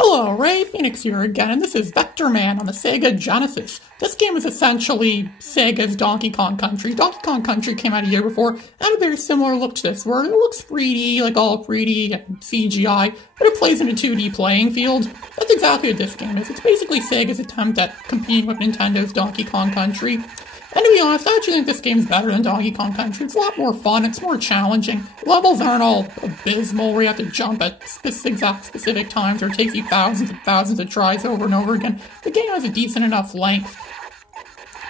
Hello, Ray Phoenix here again, and this is Vectorman on the Sega Genesis. This game is essentially Sega's Donkey Kong Country. Donkey Kong Country came out a year before, and had a very similar look to this, where it looks 3D, like all 3D and CGI, but it plays in a 2D playing field. That's exactly what this game is. It's basically Sega's attempt at competing with Nintendo's Donkey Kong Country. And to be honest, I actually think this game's better than Donkey Kong Country. It's a lot more fun, it's more challenging. Levels aren't all abysmal where you have to jump at specific times or it takes you thousands and thousands of tries over and over again. The game has a decent enough length.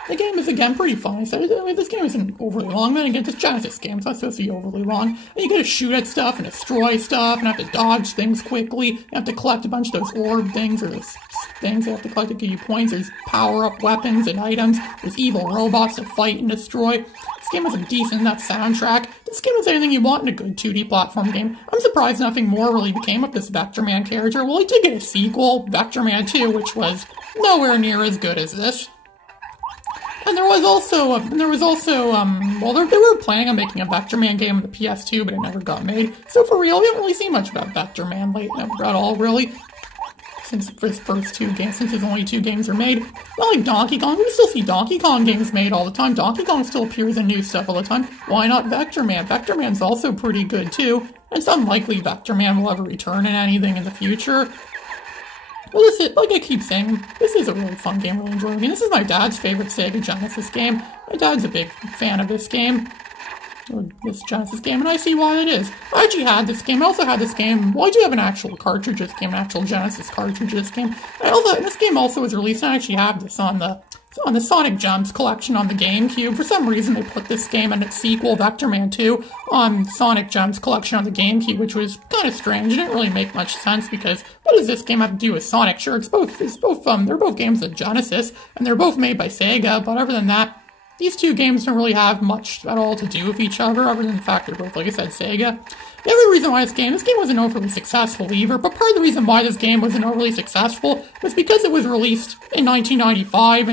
The game is, again, pretty fun. So, this game isn't overly long. Then again, it's a Genesis game. It's not supposed to be overly long. And you gotta shoot at stuff and destroy stuff and have to dodge things quickly. You have to collect a bunch of those orb things or those things you have to collect to give you points. There's power-up weapons and items. There's evil robots to fight and destroy. This game has a decent enough soundtrack. This game is anything you want in a good 2D platform game. I'm surprised nothing more really became of this Vectorman character. Well, he did get a sequel, Vectorman 2, which was nowhere near as good as this. And they were planning on making a Vectorman game on the PS2, but it never got made. So for real, we haven't really seen much about Vectorman at all, really. Since his only two games are made. Not like Donkey Kong, we still see Donkey Kong games made all the time. Donkey Kong still appears in new stuff all the time. Why not Vectorman? Vectorman's also pretty good too. And it's unlikely Vectorman will ever return in anything in the future. Well, like I keep saying, this is a really fun game, really enjoyable game. This is my dad's favorite Sega Genesis game. My dad's a big fan of this game. Or this Genesis game, and I see why it is. I actually had this game. I also had this game. Well, I do have an actual cartridge of this game, an actual Genesis cartridge of this game. This game also was released, and I actually have this on the Sonic Gems collection on the GameCube. For some reason, they put this game and its sequel, Vectorman 2, on Sonic Gems collection on the GameCube, which was kind of strange. It didn't really make much sense because what does this game have to do with Sonic? Sure, they're both games of Genesis, and they're both made by Sega, but other than that, these two games don't really have much at all to do with each other, other than the fact they're both, like I said, Sega. The other reason why this game wasn't overly successful either, but part of the reason why this game wasn't overly successful was because it was released in 1995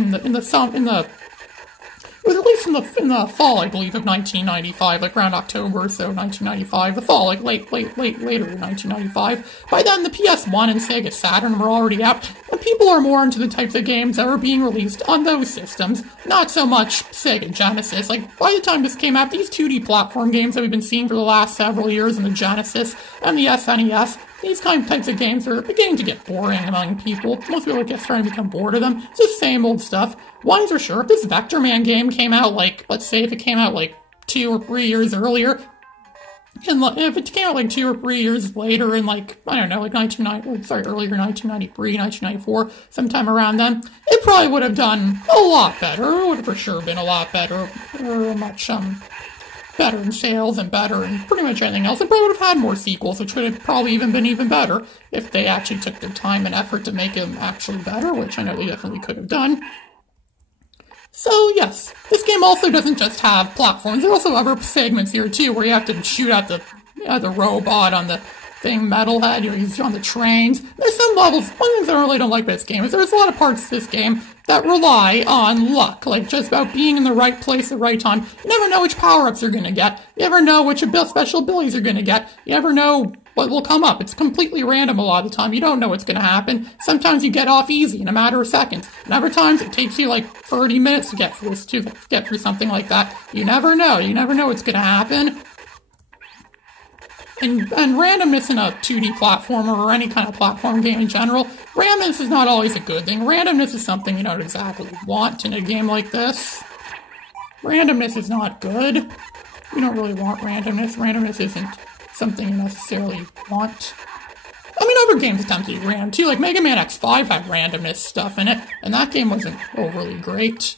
it was released in the fall, I believe, of 1995, like around October or so, 1995. The fall, like later in 1995. By then, the PS1 and Sega Saturn were already out, and people are more into the types of games that were being released on those systems, not so much Sega Genesis. Like, by the time this came out, these 2D platform games that we've been seeing for the last several years in the Genesis and the SNES, these types of games are beginning to get boring among people. Most people are starting to become bored of them. It's the same old stuff. Ones are sure, if this Vectorman game came out, like, let's say if it came out, like, 2 or 3 years earlier, and if it came out, like, 2 or 3 years later in, like, I don't know, like, earlier 1993, 1994, sometime around then, it probably would have done a lot better. It would have for sure been a lot better, or much, better in sales and better in pretty much anything else. It probably would have had more sequels, which would have probably even been even better if they actually took their time and effort to make them actually better, which I know they definitely could have done. So, yes, this game also doesn't just have platforms. There are also other segments here, too, where you have to shoot at the robot on the thing, Metalhead, he's on the trains. There's some levels, one of the things I really don't like about this game is there's a lot of parts of this game that rely on luck, like just about being in the right place at the right time. You never know which power-ups you're gonna get. You never know which special abilities you're gonna get. You never know what will come up. It's completely random a lot of the time. You don't know what's gonna happen. Sometimes you get off easy in a matter of seconds. And other times it takes you like 30 minutes to get through something like that. You never know. You never know what's gonna happen. And randomness in a 2D platformer or any kind of platform game in general, randomness is not always a good thing. Randomness is something you don't exactly want in a game like this. Randomness is not good. You don't really want randomness. Randomness isn't something you necessarily want. I mean, other games attempt to be random too, like Mega Man X5 had randomness stuff in it, and that game wasn't overly great.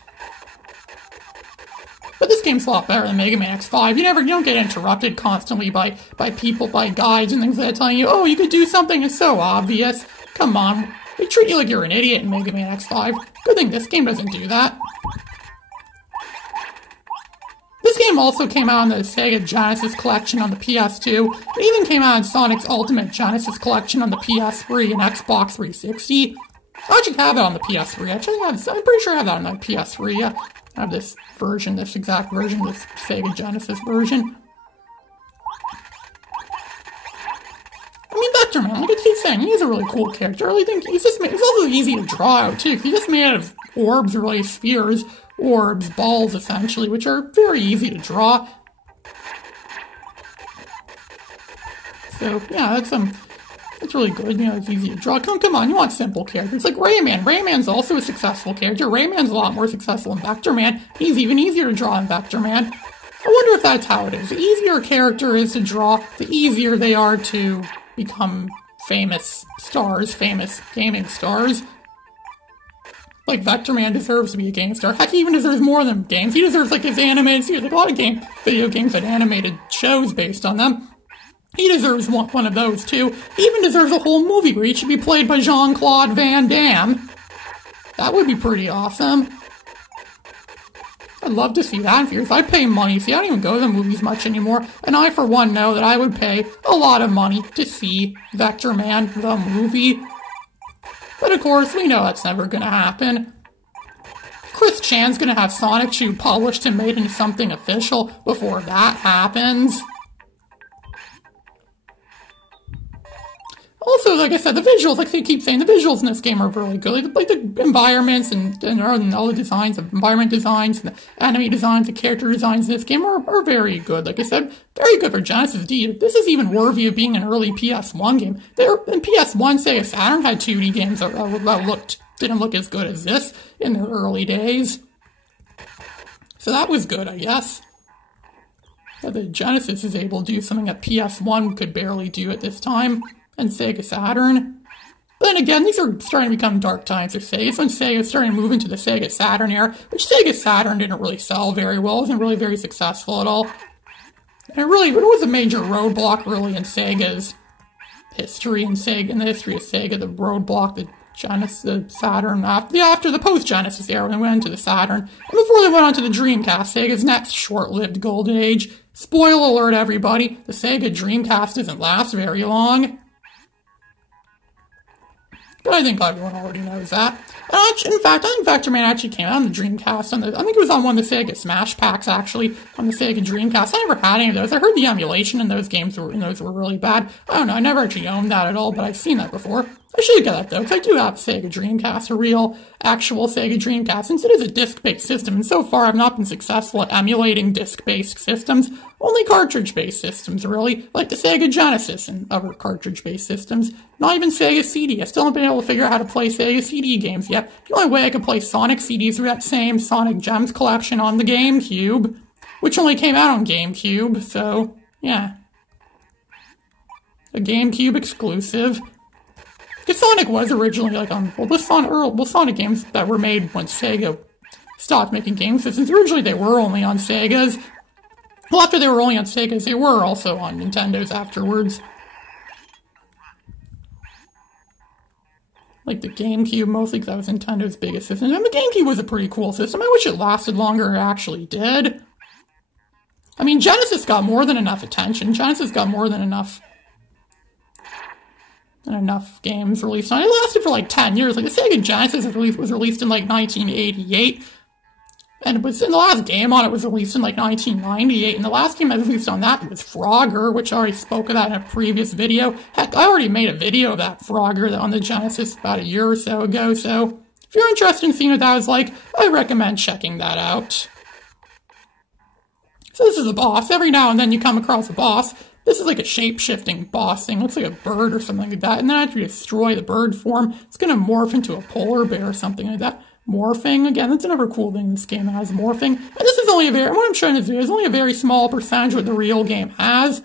But this game's a lot better than Mega Man X5. You don't get interrupted constantly by guides and things like that telling you, oh, you could do something, it's so obvious. Come on. They treat you like you're an idiot in Mega Man X5. Good thing this game doesn't do that. This game also came out on the Sega Genesis collection on the PS2. It even came out on Sonic's Ultimate Genesis collection on the PS3 and Xbox 360. I actually have it on the PS3. I'm pretty sure I have that on the PS3, yeah. I have this exact version, this Sega Genesis version. I mean, Vectorman, like I keep saying, he's a really cool character. I really think he's also easy to draw out, too, because he's just made out of orbs, or really spheres, orbs, balls, essentially, which are very easy to draw. So, yeah, that's really good, you know, it's easy to draw. Come on, you want simple characters, like Rayman. Rayman's also a successful character. Rayman's a lot more successful than Vectorman. He's even easier to draw than Vectorman. I wonder if that's how it is. The easier a character is to draw, the easier they are to become famous stars, famous gaming stars. Like, Vectorman deserves to be a game star. Heck, he even deserves more than games. He deserves, like, his animated series. Like, a lot of video games had animated shows based on them. He deserves one of those, too. He even deserves a whole movie where he should be played by Jean-Claude Van Damme. That would be pretty awesome. I'd love to see that in theaters. I pay money. See, I don't even go to the movies much anymore. And I, for one, know that I would pay a lot of money to see Vectorman, the movie. But of course, we know that's never gonna happen. Chris Chan's gonna have Sonic Shoe published and made into something official before that happens. Also, like I said, the visuals, like they keep saying, the visuals in this game are really good. Like the environments and all the designs, the environment designs, and the enemy designs, the character designs in this game are very good. Like I said, very good for Genesis D. This is even worthy of being an early PS1 game. In PS1, Sega Saturn had 2D games that didn't look as good as this in their early days. So that was good, I guess. That the Genesis is able to do something that PS1 could barely do at this time. And Sega Saturn. But then again, these are starting to become dark times for Sega. It's when Sega is starting to move into the Sega Saturn era, which Sega Saturn didn't really sell very well. It wasn't really very successful at all. And it was a major roadblock, really, in Sega's history, in the history of Sega, the roadblock, the Genesis, the Saturn, after the post-Genesis era, when they went into the Saturn. And before they went on to the Dreamcast, Sega's next short-lived golden age. Spoiler alert, everybody, the Sega Dreamcast doesn't last very long. But I think everyone already knows that. In fact, I think Vectorman actually came out on the Dreamcast. I think it was on one of the Sega Smash Packs, actually, on the Sega Dreamcast. I never had any of those. I heard the emulation in those games were really bad. I don't know, I never actually owned that at all, but I've seen that before. I should get that, though, because I do have a Sega Dreamcast, a real, actual Sega Dreamcast, since it is a disc-based system, and so far I've not been successful at emulating disc-based systems. Only cartridge-based systems, really, like the Sega Genesis and other cartridge-based systems. Not even Sega CD. I still haven't been able to figure out how to play Sega CD games yet. The only way I could play Sonic CDs through that same Sonic Gems collection on the GameCube, which only came out on GameCube, so, yeah. A GameCube exclusive. Because Sonic was originally, like, on, Sonic games that were made when Sega stopped making game systems, originally they were only on Segas. Well, after they were only on Segas, they were also on Nintendos afterwards. Like the GameCube, mostly, because that was Nintendo's biggest system. And the GameCube was a pretty cool system. I wish it lasted longer than it actually did. I mean, Genesis got more than enough attention. Genesis got more than enough games released on it. It lasted for like 10 years. Like the Sega Genesis was released in like 1988. And the last game on it was released in like 1998. And the last game that was released on that was Frogger, which I already spoke of that in a previous video. Heck, I already made a video of that Frogger on the Genesis about a year or so ago. So if you're interested in seeing what that was like, I recommend checking that out. So this is the boss. Every now and then you come across a boss. This is like a shape-shifting boss thing. Looks like a bird or something like that. And then after you destroy the bird form, it's going to morph into a polar bear or something like that. Morphing, again, that's another cool thing this game has, morphing. And this is only what I'm trying to do is only a very small percentage of what the real game has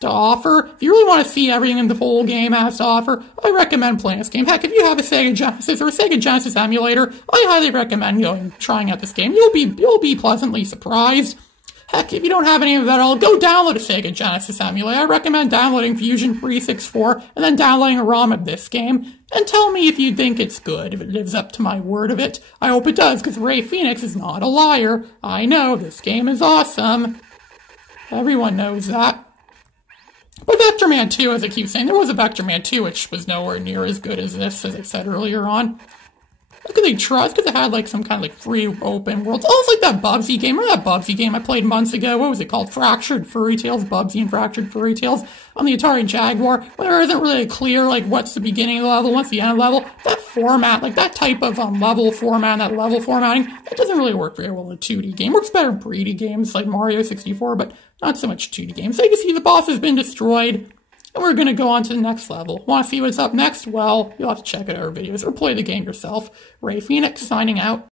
to offer. If you really want to see everything the whole game has to offer, I recommend playing this game. Heck, if you have a Sega Genesis or a Sega Genesis emulator, I highly recommend trying out this game. You'll be pleasantly surprised. Heck, if you don't have any of that at all, go download a Sega Genesis emulator. I recommend downloading Fusion 364 and then downloading a ROM of this game. And tell me if you think it's good, if it lives up to my word of it. I hope it does, because Ray Phoenix is not a liar. I know, this game is awesome. Everyone knows that. But Vectorman 2, as I keep saying, there was a Vectorman 2 which was nowhere near as good as this, as I said earlier on. Because they trust, because it had like some kind of like free open worlds. Almost like that Bubsy game. Remember that Bubsy game I played months ago? What was it called? Fractured Furry Tales, Bubsy and Fractured Furry Tales on the Atari Jaguar, where there isn't really clear like what's the beginning of the level, what's the end of the level. That format, like that type of level format, that level formatting, that doesn't really work very well in a 2D game. It works better in 3D games like Mario 64, but not so much 2D games. So you can see the boss has been destroyed. And we're going to go on to the next level. Want to see what's up next? Well, you'll have to check out our videos or play the game yourself. Ray Phoenix signing out.